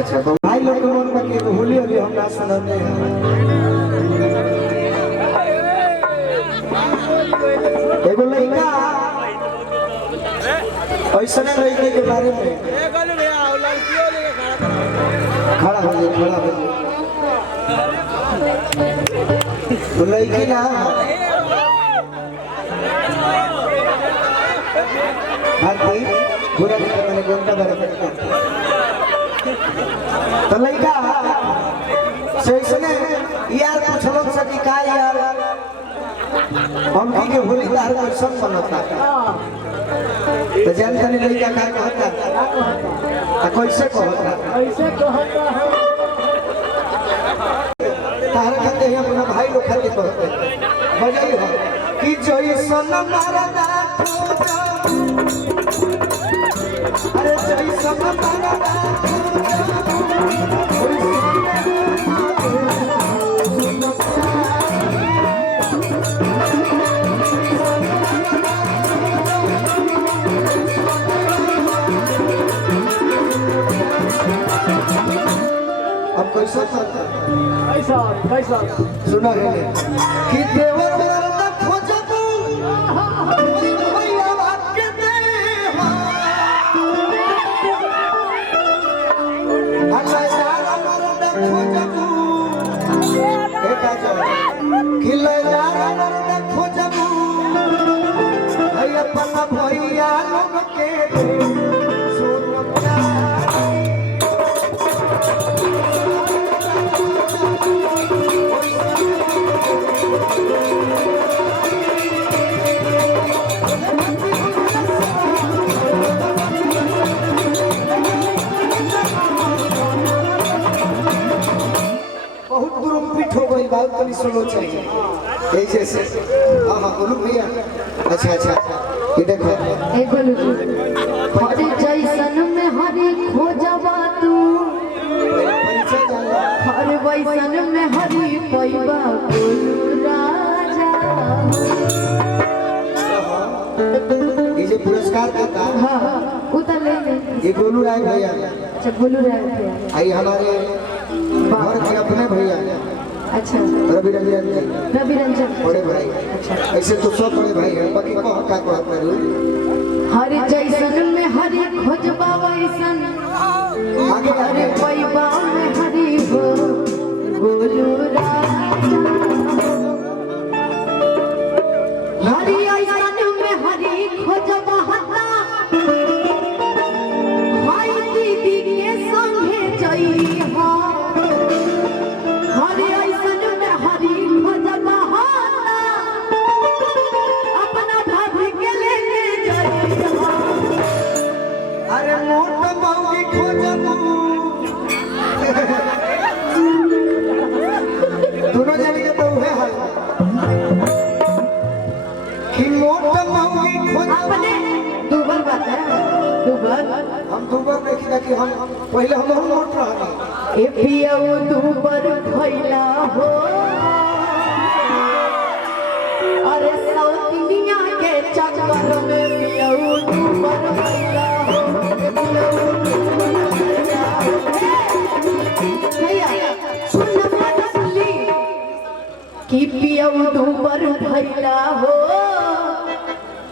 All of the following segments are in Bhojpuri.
अच्छा तो भाई लोग के मन में के होली होली हमरा सुनाने एगो लड़का ऐसा लड़के के बारे में खड़ा हो तो लड़की ना भारती पूरा मैंने घंटा बराबर तो लड़का से यार पूछलो सकी का यार हमकी के होली दार को सब बनता तो जानता नहीं लड़का का कहता कैसे कहता तार कहते हैं अपना भाई लोग खाते कहते बजाई हो कि जोई सोना मारा दा अरे जोई सोना मारा दा अब कैसा कैसा कैसा सुना है कि देवर मरना खोजबू भैया बात के दे अल्लाह यारा मरना खोजबू एक आजा कि यारा मरना खोजबू भैया पन्ना भैया लोग के दे सुन बात तो नहीं सुनो चाहिए ऐसे से हाँ हाँ बोलो भैया अच्छा अच्छा ये देखो ए बोलो हरे जैसन में हरे खोजबा तू हर वैसन में हरी पैबा बोलू राजा ये जो पुरस्कार देता हाँ उतर ले ये गोलू राय भैया अच्छा गोलू राय भैया आई हमारे घर के अपने भैया अच्छा रवि रंजन बड़े भाई अच्छा ऐसे तो सब बड़े भाई हैं बाकी को का करूं हर जैसन में हरी खोजबा वैसन आगे हरे पैबा में हरी हो बोलू राजा हरी ऐसन में हरी खोजबा हता हाय दीदी के संगे जई हो हरी ऐसन में हरी खोजबा हता अपना भाभी के लेके जई हो अरे मोट मौगी खोजबू दोनों जने के तो है हाल कि मोट मौगी खोजबू अपने दुबर बात है दुबर हम दुबर देखी कि हम पहले हम मोट रहनी ए पियऊ दुबर भइला हो अरे सौतिनिया के चक्कर में पियऊ दुबर भइला हो भैया सुन सुनली कि पियऊ दुबर भइला हो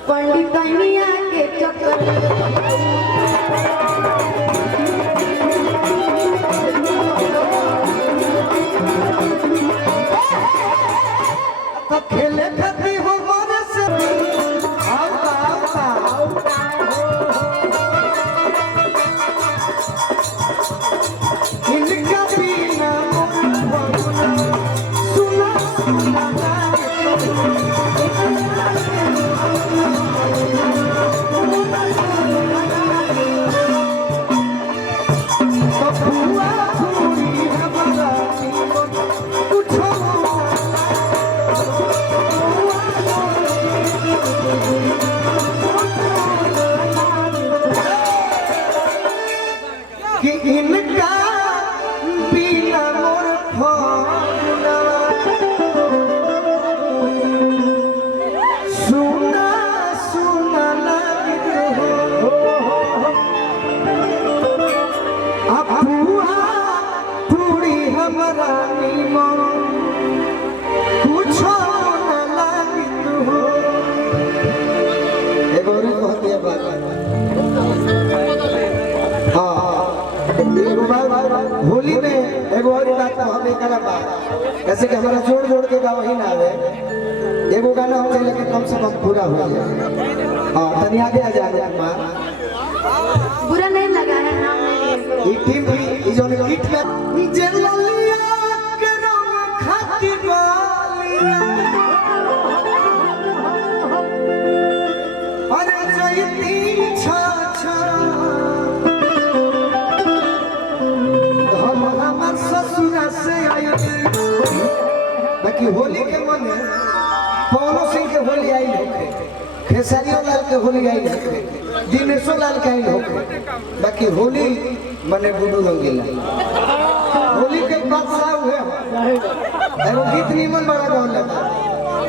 पंडितनिया के चक्कर तो खेले खाती हो मन से आओ इनका बिना सुना सुना एगो बात होली में एगो और बात को हम एकरा बात कैसे कि हमारा जोड़ जोड़ के गाँव ही ना आवे एगो गाना हो जाए लेकिन कम से कम पूरा हो जाए। हाँ तनी आगे आ जाए कुमार बुरा नहीं लगा है नाम नहीं ई टीम भी ई जो किट में जे ललिया के रंग खातिर वालिया अरे जयती छा छा हम हमर ससुर से आयो बाकी होली के मन पौनो सिंह के होली आई होके खेसारियो लाल के होली आई होके दिनेशो लाल के आई होके बाकी होली मने गुडू रंगीला होली के बादशाह हुए एगो गीत निमन बड़ा गाउन लगा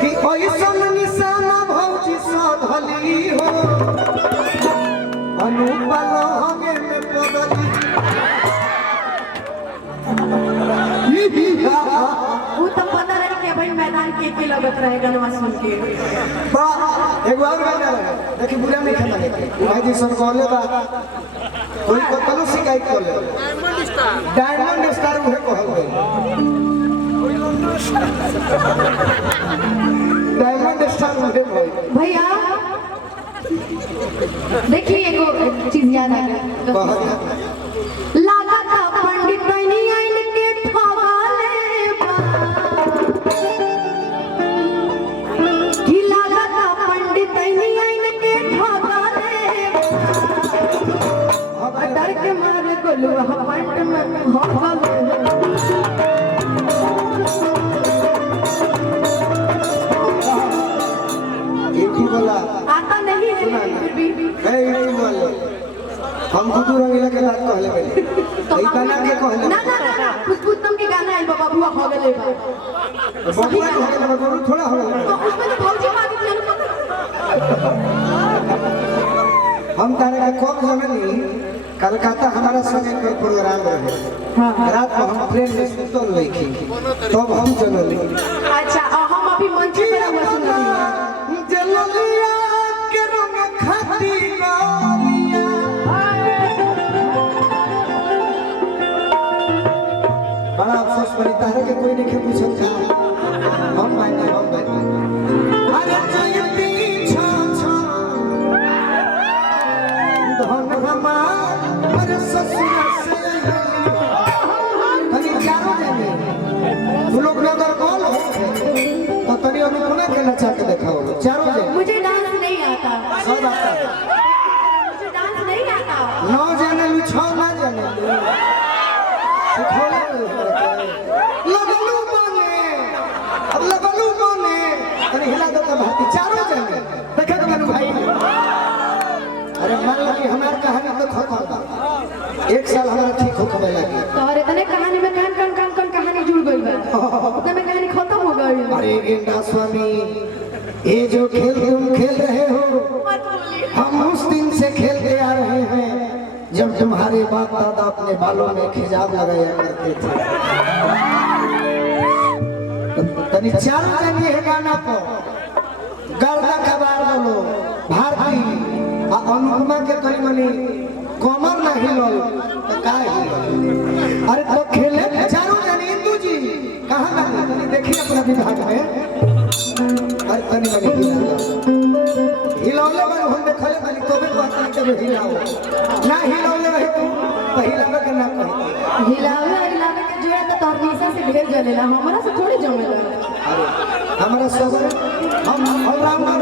कि ऐसन निशाना भौजी साधली हो अनुपल हगे में बदली वो तो पता रही कि भाई मैदान के लगत रहे गनवा सुन के एगो और गाना लगा देखी बुरा नहीं खाना लेके भाई जी सन कहले बा कोई को तनु शिकायत कर ले डायमंड स्टार उहे कहल गई डायमंड स्टार उहे भाई भैया देखिए एगो चीज याद आ गया लागत पंडित बनी आइन के ठगाले बा कि लागत पंडित बनी आइन के ठगाले अब डर के मारे गोलुआ पंड में भगाले एक ही बोला आता नहीं है फिर भी ए नहीं बोले हम गुडू रंगीला के बात कहले पहले ई गाना के कहले ना ना ना खुशबुतम के गाना है बाबा बुआ हो गले बा बबुआ हो गए बबुआ थोड़ा हो गए तो उसमें तो भौजी मांगी थी हम तारे के कब जमनी कलकत्ता हमारा संगे कोई प्रोग्राम रहे रात को हम ट्रेन में सुतल रही तब हम चलली अच्छा हम अभी मंच पे हुआ सुन रही हैं जललिया के रंग खाती गालिया बड़ा अफसोस पड़ी तारे के कोई नहीं पूछत का हम भाई अरे जयती छा छा धन हमार अरे ससुर से तनी चारों जाने वो लोग नगर कॉल तो तनी अनुपमा के नचा के दिखाओ चारों जाने मुझे डांस नहीं आता सब आता मुझे डांस नहीं आता नौ जाने लुछाओ ना जाने सिखोले लगलू माने अब लगलू माने तनी हिला दो तो भाती चारों जाने देखे तो मेरे भाई अरे मान लो कि हमारी कहानी तो खत्म बा एक साल हमारा ठीक होने लगी तो और इतने कहानी में कौन कहानी जुड़ गई बा उतने में कहानी खत्म हो गई अरे गेंडा स्वामी ये जो खेल तुम खेल रहे हो हम उस दिन से खेलते आ रहे हैं जब तुम्हारे बाप दादा अपने बालों में खिजाब लगाया करते थे तनी चारों जने है गाना पर गर्दा कबार बोलो भारती आ अनुपमा के तनी मनी कमर ना हिलल तो का हिलल अरे तो खेले चारों जने इंदू जी कहां ना तनी देखिए अपना विभाग में अरे तनी मनी हिलौले में हम देखले तनी तोबे कहता के हिलाओ ना हिलौले रहे तू पहिला के ना कही हिलावे के जोड़ा तो तोरनीसा से ढेर जलेला हमरा से थोड़ी जमेला अरे हमारा सब हम ऑलराउंडर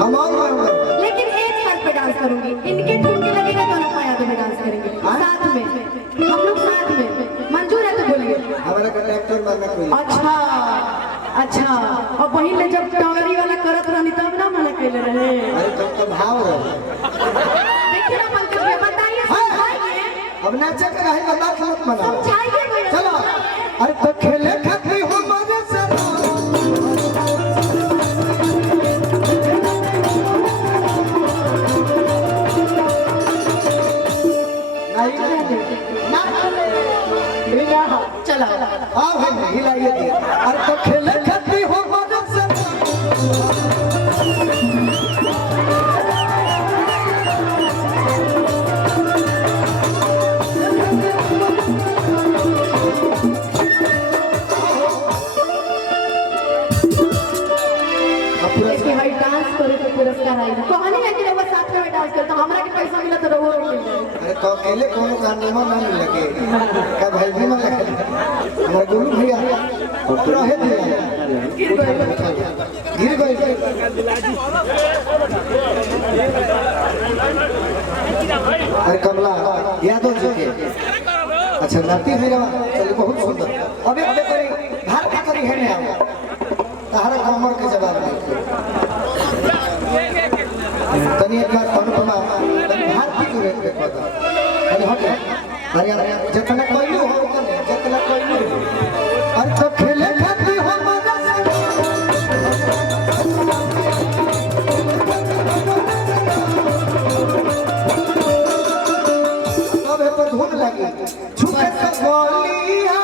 हम ऑलराउंडर लेकिन एक साथ पे डांस करूंगी इनके ठुमके लगेगा तो हम पाया में डांस करेंगे साथ में हम लोग साथ में मंजूर है तो बोलिए हमारा कंडक्टर मानना कोई अच्छा और वही ले जब टंगरी वाला करत रहनी तब ना मना कैले रहे अरे तो भाव रहे देखिए ना पंकज भैया बताइए समझाइए अब नाचे का है बता मत मना समझाइए भैया चलो अरे तो खेले खाती हो मजे से चलो आओ भाई हिलाइए अरे तो खेले खाती हो मजे से तो अकेले कोनो कानमा ना लगे का भाई भी ना लगे हमारे गुरु भैया रहे दिया गिर गए अरे कमला यादव जी के अच्छा नाती मेरा चलिए बहुत सुंदर अबे अबे करी भार का करी है ना तारा कमर के जवाब नहीं तनी एक बार अनुपमा भारती को रे पता अरे हट अरे जितना कोइलू हो उतना जितना कोइलू और तो खेले खाती हमारा अब पर धूम लगी छुपे से गोलियां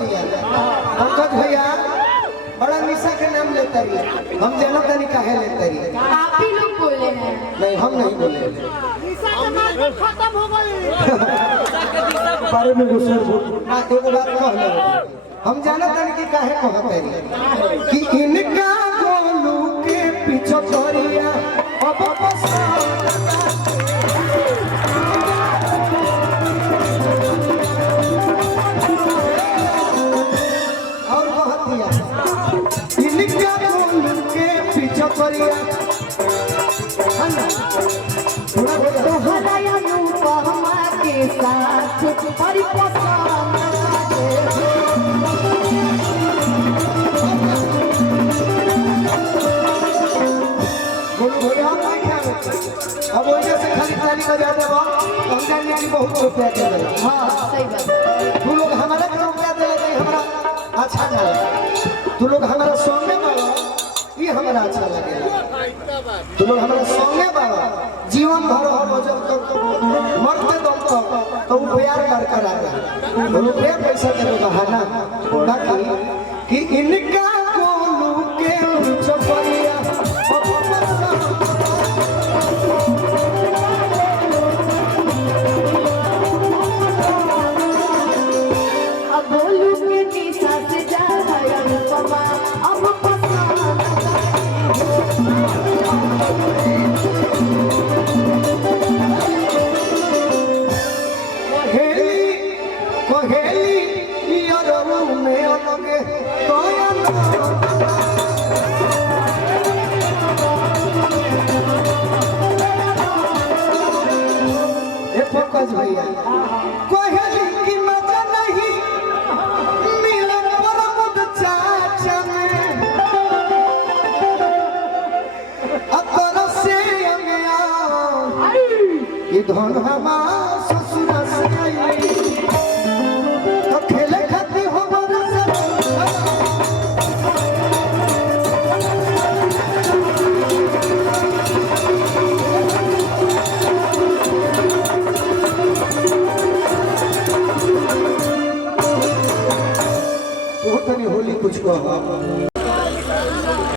पंकज भैया बड़ा निशा के नाम लेता रही हम जाना तनी काहे लेता रही आप ही लोग बोले हैं नहीं हम नहीं बोले निशा के नाम खत्म हो गई बारे में गुस्सा ना एक बात कह ले हम जाना तनी कि काहे कहते रही कि इनका गोलू के पीछे छोरिया अब के साथ अब वजह से खाली ताली बजा देबो हम जानिए कि बहुत रुपया दे देबो हाँ सही बात तू लोग हमारा के रुपया दे दे हमरा अच्छा ना लगे तू लोग हमारा सोने वाला ये हमारा अच्छा लगेगा तू लोग हमारा सोने वाला जीवन भर हो जब तक मरते दम तक तो वो प्यार बरकरार रहे रुपया पैसा के बहाना बाकी कि इनका गोलू के चपरिया अब बोलू के निशा से जा है अनुपमा अब पंकज भैया कोहली की मजा नहीं मिलन परमुद चाचा में अतर से गया ये धन हमारा ससुर से आई तो खेले खाती हो होली कुछ को